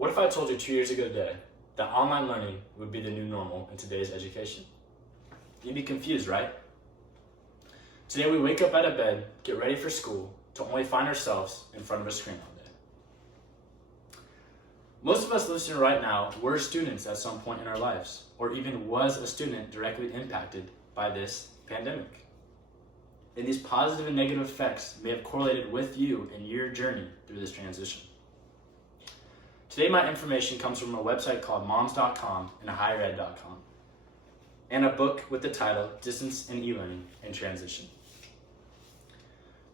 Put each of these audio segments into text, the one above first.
What if I told you 2 years ago today that online learning would be the new normal in today's education? You'd be confused, right? Today we wake up out of bed, get ready for school, to only find ourselves in front of a screen all day. Most of us listening right now were students at some point in our lives, or even was a student directly impacted by this pandemic. And these positive and negative effects may have correlated with you in your journey through this transition. Today my information comes from a website called moms.com and highered.com, and a book with the title Distance and E-Learning in Transition.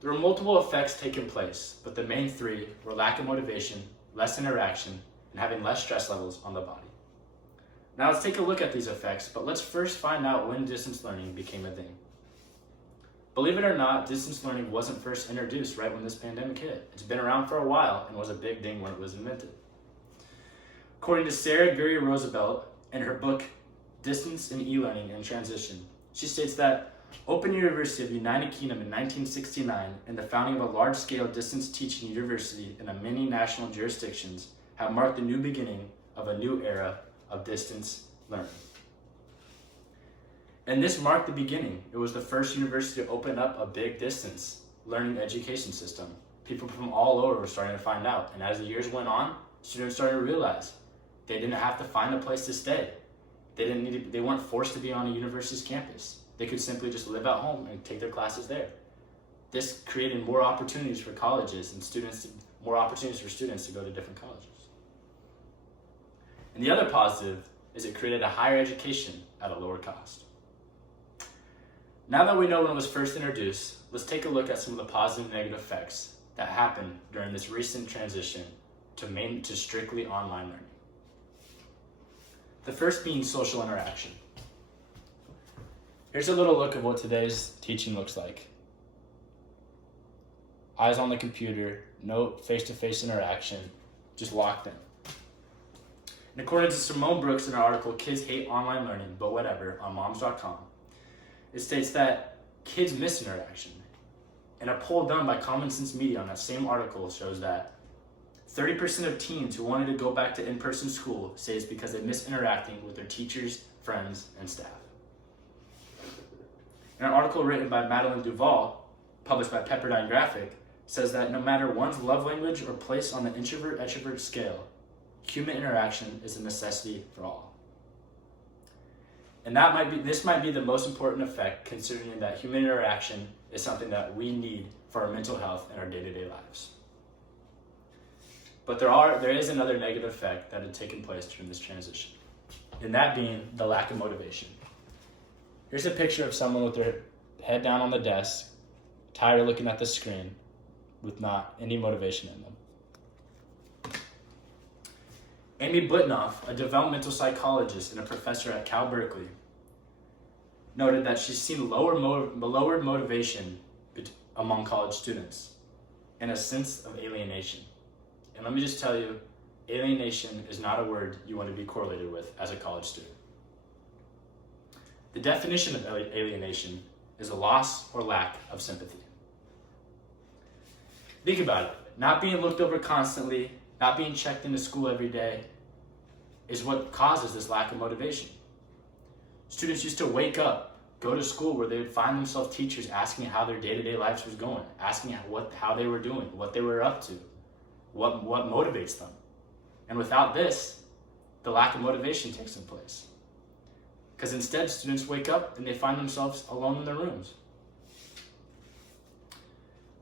There were multiple effects taking place, but the main three were lack of motivation, less interaction, and having less stress levels on the body. Now let's take a look at these effects, but let's first find out when distance learning became a thing. Believe it or not, distance learning wasn't first introduced right when this pandemic hit. It's been around for a while and was a big thing when it was invented. According to Sarah Gurry Roosevelt in her book, Distance and E-Learning in Transition, she states that Open University of the United Kingdom in 1969 and the founding of a large-scale distance teaching university in many national jurisdictions have marked the new beginning of a new era of distance learning. And this marked the beginning. It was the first university to open up a big distance learning education system. People from all over were starting to find out. And as the years went on, students started to realize they didn't have to find a place to stay. They weren't forced to be on a university's campus. They could simply just live at home and take their classes there. This created more opportunities for colleges and more opportunities for students to go to different colleges. And the other positive is it created a higher education at a lower cost. Now that we know when it was first introduced, let's take a look at some of the positive and negative effects that happened during this recent transition to strictly online learning. The first being social interaction. Here's a little look of what today's teaching looks like. Eyes on the computer, no face-to-face interaction, just locked in. And according to Simone Brooks in her article, Kids Hate Online Learning, But Whatever, on moms.com, it states that kids miss interaction. And a poll done by Common Sense Media on that same article shows that 30% of teens who wanted to go back to in-person school say it's because they miss interacting with their teachers, friends, and staff. And an article written by Madeline Duval, published by Pepperdine Graphic, says that no matter one's love language or place on the introvert-extrovert scale, human interaction is a necessity for all. And this might be the most important effect, considering that human interaction is something that we need for our mental health and our day-to-day lives. But there is another negative effect that had taken place during this transition, and that being the lack of motivation. Here's a picture of someone with their head down on the desk, tired of looking at the screen, with not any motivation in them. Amy Blitnoff, a developmental psychologist and a professor at Cal Berkeley, noted that she's seen lowered motivation among college students and a sense of alienation. And let me just tell you, alienation is not a word you want to be correlated with as a college student. The definition of alienation is a loss or lack of sympathy. Think about it. Not being looked over constantly, not being checked into school every day, is what causes this lack of motivation. Students used to wake up, go to school where they would find themselves teachers asking how their day-to-day lives was going, asking how they were doing, what they were up to, what motivates them. And without this, the lack of motivation takes place. Because instead, students wake up and they find themselves alone in their rooms.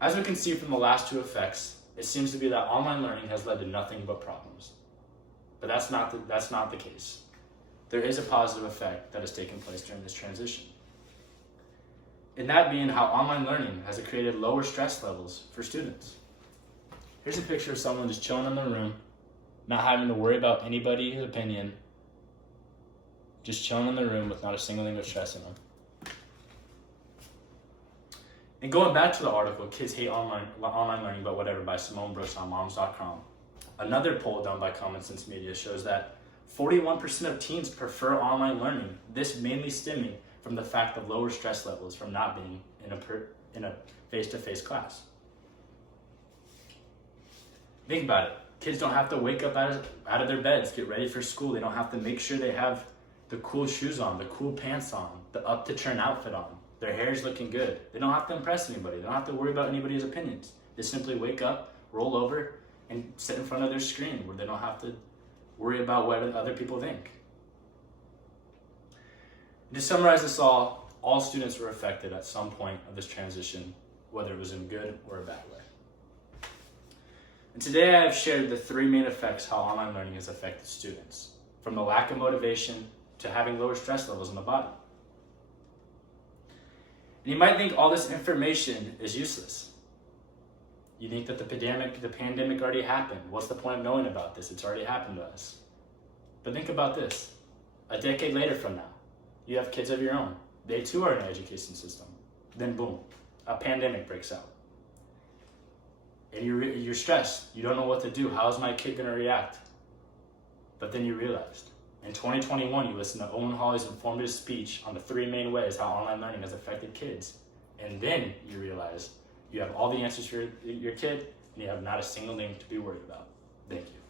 As we can see from the last two effects, it seems to be that online learning has led to nothing but problems. But that's not the case. There is a positive effect that has taken place during this transition. And that being how online learning has created lower stress levels for students. Here's a picture of someone just chilling in their room, not having to worry about anybody's opinion, just chilling in the room with not a single thing of stress in them. And going back to the article, Kids Hate Online Learning, But Whatever, by Simone Brooks on moms.com, another poll done by Common Sense Media shows that 41% of teens prefer online learning, this mainly stemming from the fact of lower stress levels from not being in a face-to-face class. Think about it. Kids don't have to wake up out of their beds, get ready for school. They don't have to make sure they have the cool shoes on, the cool pants on, the up-to-turn outfit on. Their hair's looking good. They don't have to impress anybody. They don't have to worry about anybody's opinions. They simply wake up, roll over, and sit in front of their screen where they don't have to worry about what other people think. To summarize this all students were affected at some point of this transition, whether it was in good or a bad way. And today I have shared the three main effects how online learning has affected students, from the lack of motivation to having lower stress levels in the body. And you might think all this information is useless. You think that the pandemic already happened. What's the point of knowing about this? It's already happened to us. But think about this. A decade later from now, you have kids of your own. They too are in an education system. Then boom, a pandemic breaks out. And you're stressed. You don't know what to do. How is my kid going to react? But then you realized. In 2021, you listened to Owen Hawley's informative speech on the three main ways how online learning has affected kids. And then you realize you have all the answers for your kid, and you have not a single thing to be worried about. Thank you.